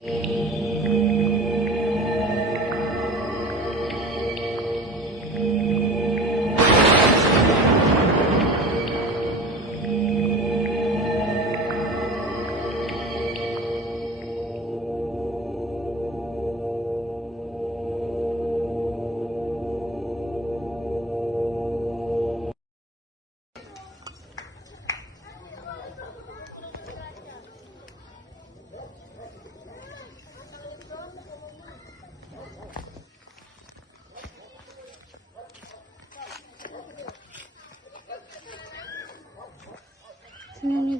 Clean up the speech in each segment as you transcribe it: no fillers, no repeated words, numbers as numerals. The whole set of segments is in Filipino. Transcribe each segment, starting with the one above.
Sino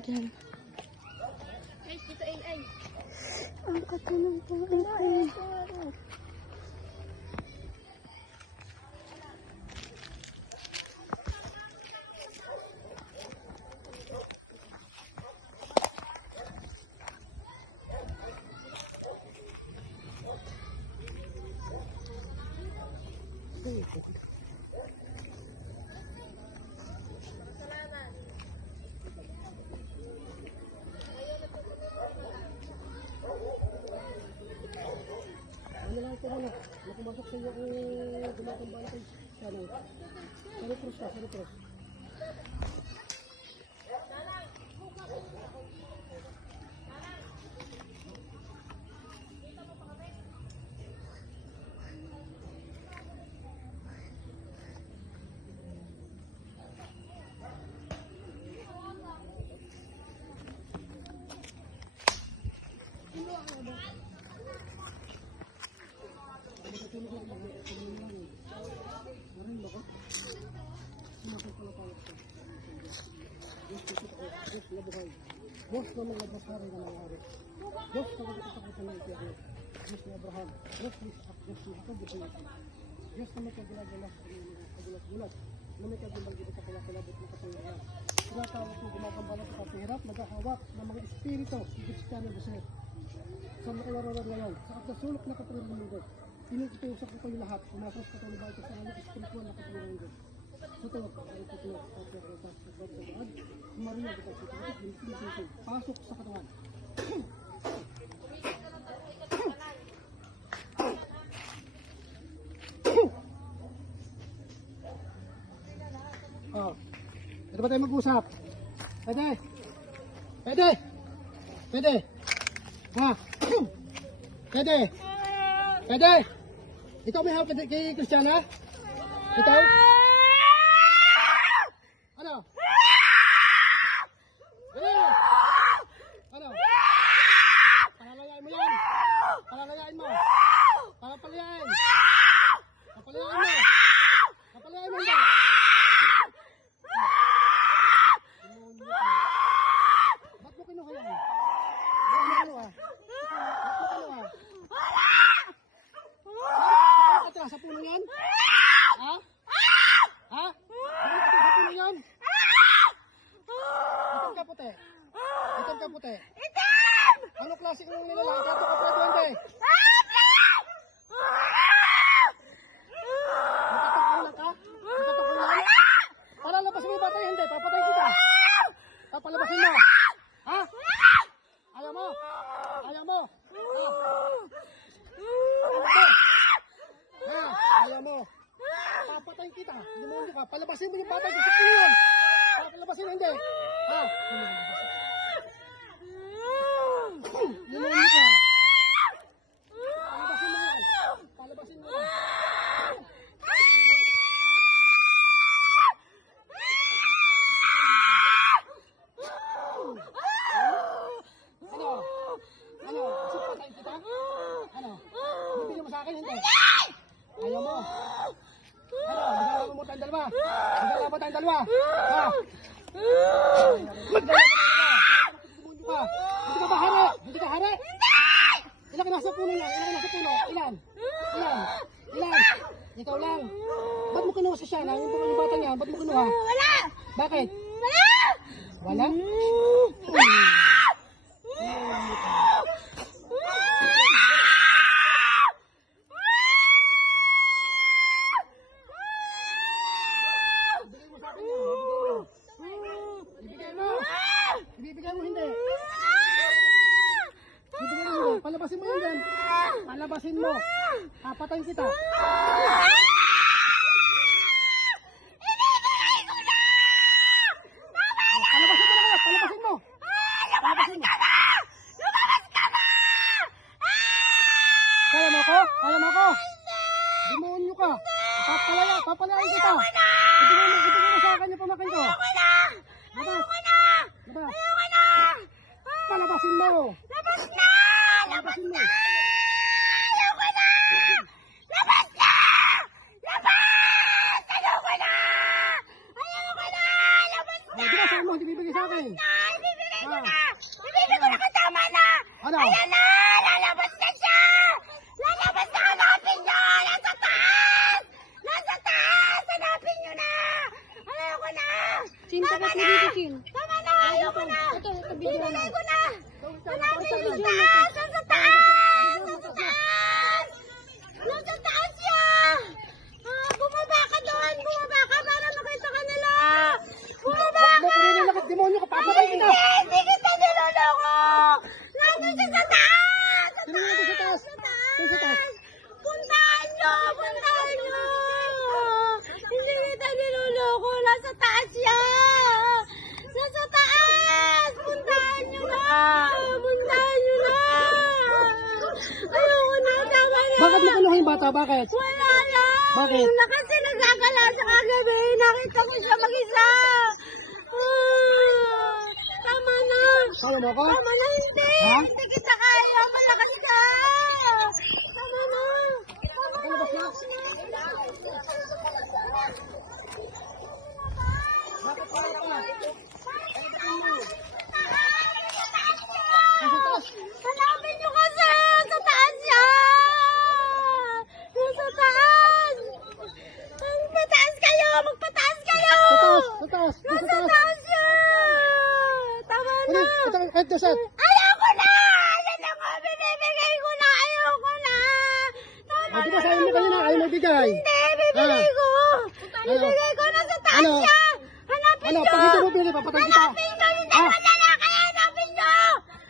dyan? Guys, dito ay. Ang katanong po ay. Ano lang ito ano? Nakumasok sa iyo kung gumatambala kayo sa ano? Saripros ka, saripros. Diyos na maglabas na rin na nangyari. Diyos na magkakasakitan ng itiyak. Diyos ni Abraham. Diyos ni Isaac. Diyos ni Jacob. Diyos ni Isaac. Diyos na may kagulat-gulat na may kagulat-gulat sa kalakalabot ng kapangyarihan. Tinatawag kong gumagambala sa kapihirap, naghahawak ng mga espiritu sa Kristiyano Jose. Sa nakalarawan ngayon, sa kasulok na kapatid ng mundo, inutusak ko kayo lahat, pumasok sa kalubahan sa anak espiritual na kapatid ng mundo. Sutawag ka, ay tutulog, kapatid sa katawan, Maria, pasok sa katawan. Oh, pwede ba tayo mag-usap? Pwede? Pwede? Pwede? Ha? Pwede? Pwede? Ikaw may hawak kay Kristiyana? Ikaw? Ano? Ano? Palalayain mo yan. Palalayain mo. Palapalayain. Papalayain mo. Papalayain mo hindi. Ba't mo kinuha yan? Ba't mo kinuha? Ba't mo kinuha? Saan ka tira sa puno yan? Ha? Ha? Saan ka tira sa puno yan? Itom ka puti. Itom ka puti. Itom! Ano klase kong nilalaki? Kato ka pwede hindi. Nakatungkulan ka? Nakatungkulan? Palalabasin mo yung bata hindi. Papatayin kita. Papalabasin mo. Ha? Ayaw mo? Ayaw mo? Ha? Ayaw mo? Papatayin kita. Demonyo ka. Palabasin mo yung bata. Gusto ko yun. Papalabasin mo hindi. Ha? Demonyo ka. Palabasin mo yan. Palabasin mo yan. Ano? Ano? Patayin kita? Ano? Bibigyan mo sa akin hindi? Ayaw mo? Ano? Magalaman mo tayong dalawa? Magalaman tayong dalawa? Ha? Magalaman tayong dalawa? Hindi ka ba hari? Hindi ka hari? Ilan ka nasa puno yan? Ilan ka nasa puno? Ilan? Ilan? Ilan? Ikaw lang. Ba't mo kinuha sa siya? Yung bata niya, ba't mo kinuha? Wala! Bakit? Wala! Wala? Ibibigay mo hindi. Ibibigay mo hindi. Palabasin mo yun dyan. Palabasin mo. Papatayin kita. Palabasin mo naman. Palabasin mo. Palabasin mo. Kaya mo ako? Kaya mo ako? Demonyo ka. Papalayan kita. Ibigay mo sa akin yung pamakin ko. Labas. Labas. Palabasin mo. Palabasin mo. Di ba saan mo? Hindi bibigay sa akin. Ibibigay ko na kasama na! Ano? Ayan na! Lalabas na siya! Lalabas na! Hanapin nyo! Nasa taas! Nasa taas! Hanapin nyo na! Ayoko na! Chin, tapos mo dito, Chin. Tama na! Ayoko na! Ito, video na. Ibigay ko na! Hanapin nyo sa taas! Nasa taas! Nasa taas! Nasa taas siya! Bumaba ka doon! Bumaba ka para makita ka nila! Bumaba Huwag mo ka! kunin demonyo ka. Papatayin kita. Hindi kita niloloko! Nandun siya sa taas! Sa Sino nandun sa taas? Sa taas! Sino sa taas? Puntahan nyo! Puntahan nyo! Hindi kita niloloko! Nasa taas siya! Nasa taas! Puntahan nyo na! Puntahan nyo na! Ayoko na! Tama na! Bakit mo kinuha yung bata? Bakit? Wala lang! Bakit? Na kasi nagkakala sa kagabi. Nakita ko siya mag-isa. Tama na. Kaya mo ako? Tama na, hindi. Ha? Hindi kita kaya. Malakas ka. Tama na. Tama na. Palabas na. Nasa taas. Hanapin niyo kasi. Sa taas siya. Nasa taas. Magpataas kayo. Magpataas kayo. Sa taas. Sa taas. Nasa Nasa taas. taas siya. Tama na. Kahit doset. Ayoko na! Yan na nga, binibigay ko na! Ayoko na! Tama Di ba sabi mo kanina ayaw mo bigay? Hindi, bibigay ko! Bibigay ko na sa taas Ano? siya! Hanapin Ano? nyo! Pag hindi mo bigay, papatayin kita. Hanapin nyo! Yung dalawa lalaki! Hanapin nyo!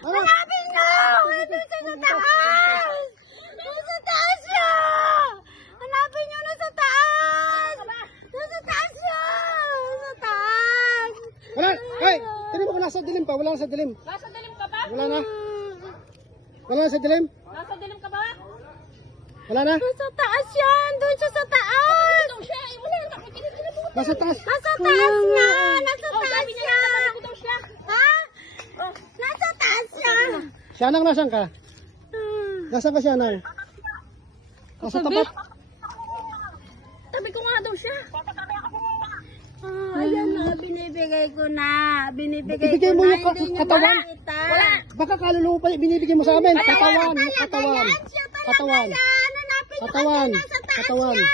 Ano? Hanapin nyo! Nandun siya sa taas! Nasa taas siya! Hanapin nyo! Nasa taas! Nasa taas siya! Nasa taas! Wala. Hey! Tignan mo kung nasa dilim pa. Wala na sa dilim. Nasa dilim ka ba? Wala na. Wala na sa dilim. Nasa dilim ka ba? Wala na. Nasa taas yan! Doon siya sa taas! Doon siya! Ay, wala! Nakikinikilabutan! Nasa taas. Nasa taas na! Nasa taas siya! Ha? Nasa taas siya! Siyanang, nasan ka? Nasaan ka, Siyanang? Nasa tapat. Tabi ko nga daw siya. Ayan na, binibigay ko na. Binibigay Ibigay ko mo na. yung Hindi niya katawan. makita. Wala. Baka kaluluwa pa binibigay mo sa amin. Katawan. Talaga Katawan. yan. Siya talaga Katawan. yan. Hanapin niyo Katawan. kasi nasa taas Katawan. siya.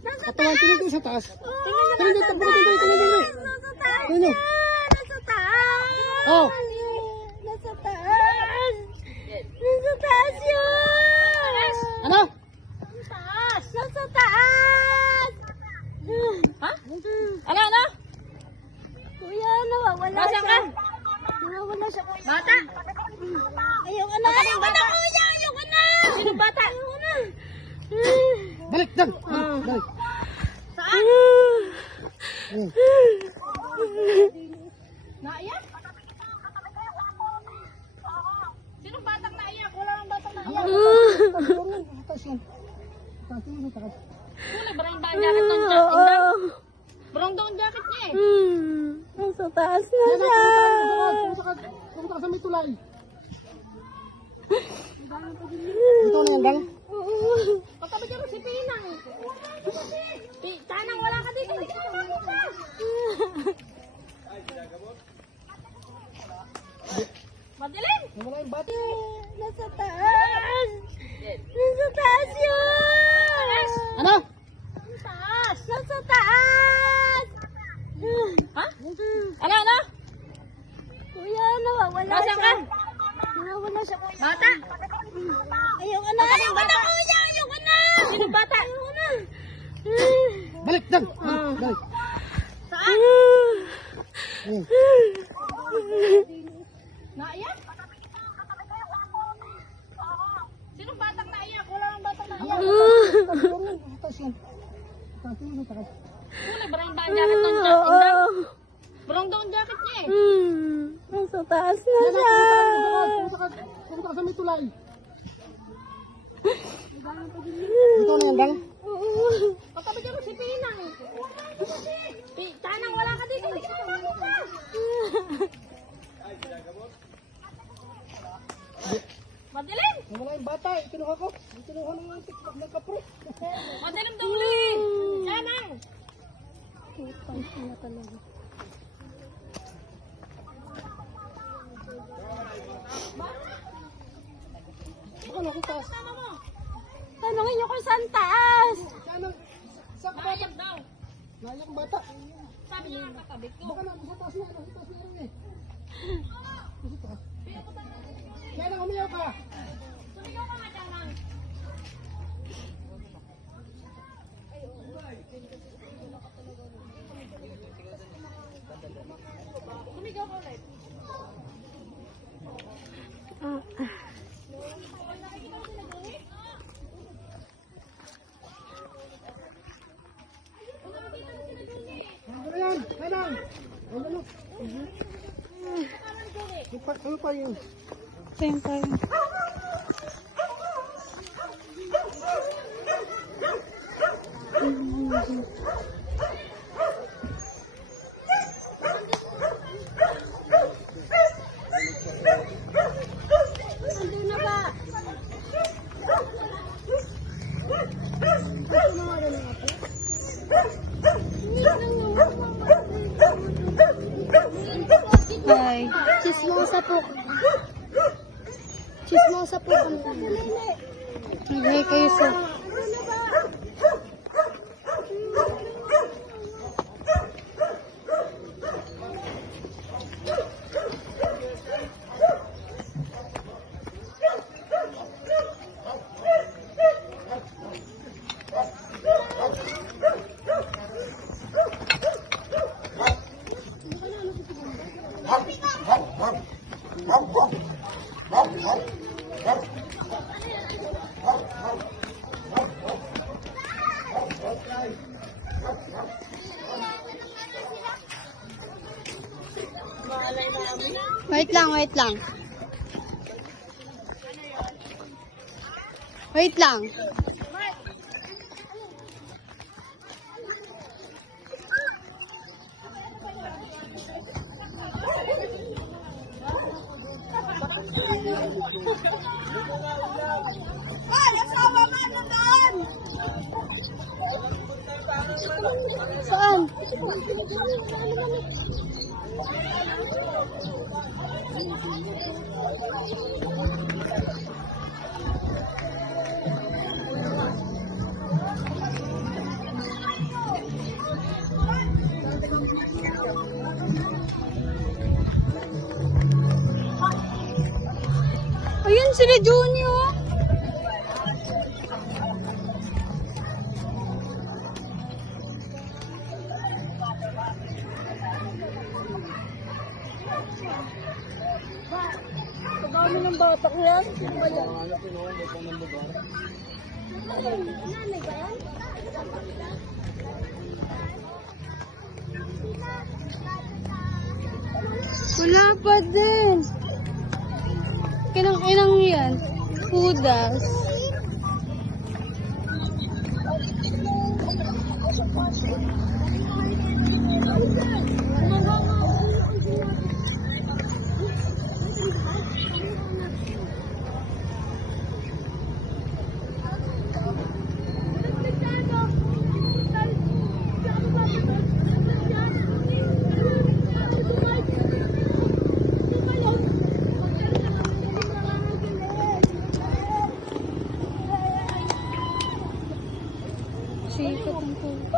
Nasa Katawan. Tingnan ko sa taas. Tingnan Tingnan nyo. Tingnan nyo. Tingnan nyo. Nasa taas Tingnan nyo. siya. Nasa taas. Oh. Nasa taas. Nasa taas yan. Ano? Taas. Nasa taas. Ha? Ano? Kuya, nawawala Nasaan siya. ka? Nawawala siya, kuya. Bata? Ayoko na. Ayoko na, kuya. Ayoko na. Sino bata? Ayoko na. Balik. Dan. Balik. Saan? Hmm. Naiyak? Sinong batang naiyak? Wala nang batang naiyak. Taas yan. Taas yan. Taas. Kulay, barang ba ang jacket ng jacket? Barang daw ang jacket niya eh. Nasa taas na Yan, siya. pumunta ka sa may tulay. Dito na yan, Dang. Pagkabi dyan mo si Pinang. Tanang, wala ka dito. Hindi ka naman siya. Madilim. Wala yung bata. Nasa taas. Nasa taas yan. Ano? Taas. Nasa taas. Ha? Ano? Kuya, nawawala Nasaan siya. ka? Nawawala siya, kuya. Bata? Ayoko na. Ayoko na, kuya. Ayoko na. Sino bata? Ayoko na. Balik, Dang. Balik. Saan? Hmm. Naiyak? Taas yan. Taas yan, taas. Kulay, brown ba ang jacket ng indang? Brown daw ang jacket niya eh. Nasa taas na siya. Pumunta ka sa may tulay. Ito na yan, Bang. Pagkabi ka mo si Pinang. Tanang, wala ka dito. Hindi ka naman ka. Madilim. Wala yung bata, ikinuha ko. Ikinuha ng TikTok ng kapre. Madilim daw ulit. Tanang. Putang ina talaga. Baka na kung taas. Tanungin niyo kung saan taas. Sana, sa bata. Ayag daw. Naiyak ang bata. Sabi niya ang katabi ko. Baka na, sa taas na, sa taas na rin eh. Sa taas. Kaya nang umiyaw ka. Sumigaw ka nga, Tanang. Sumigaw ka ulit. Ano na yan? Kanang. Ano na? Ano pa yun? Siyempre. Nandun na ba? Ay, chismosa po. Chismosa po kami. Nagay kayo sa... Wait lang, wait lang. Wait lang. Saan? Ayun sila Junior. Pagkami ng batak yan. Ano ba yan? Nanay ba yan? Wala pa din. Kinang-inang yan. Pudas. Sikat ang puto.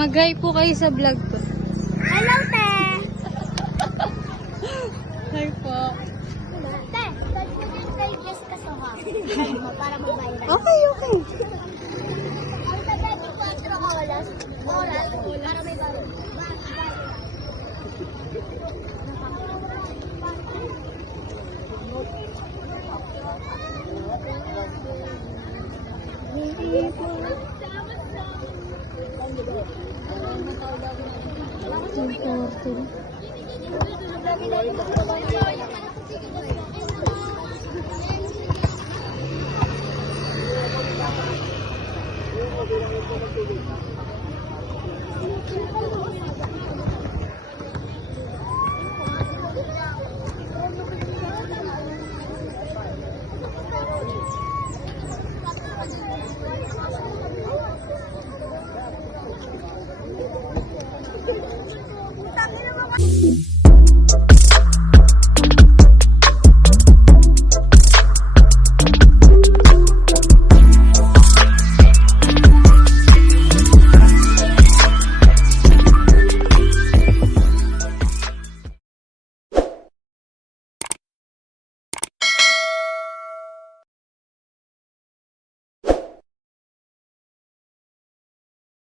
Mag-hi po kayo sa vlog ko. Hello, te! Hi po. Te, pwede mo din kay Jessica Soha. Para mag-viral. Okay, okay. Ang tagal ko 4 oras. Para may viral.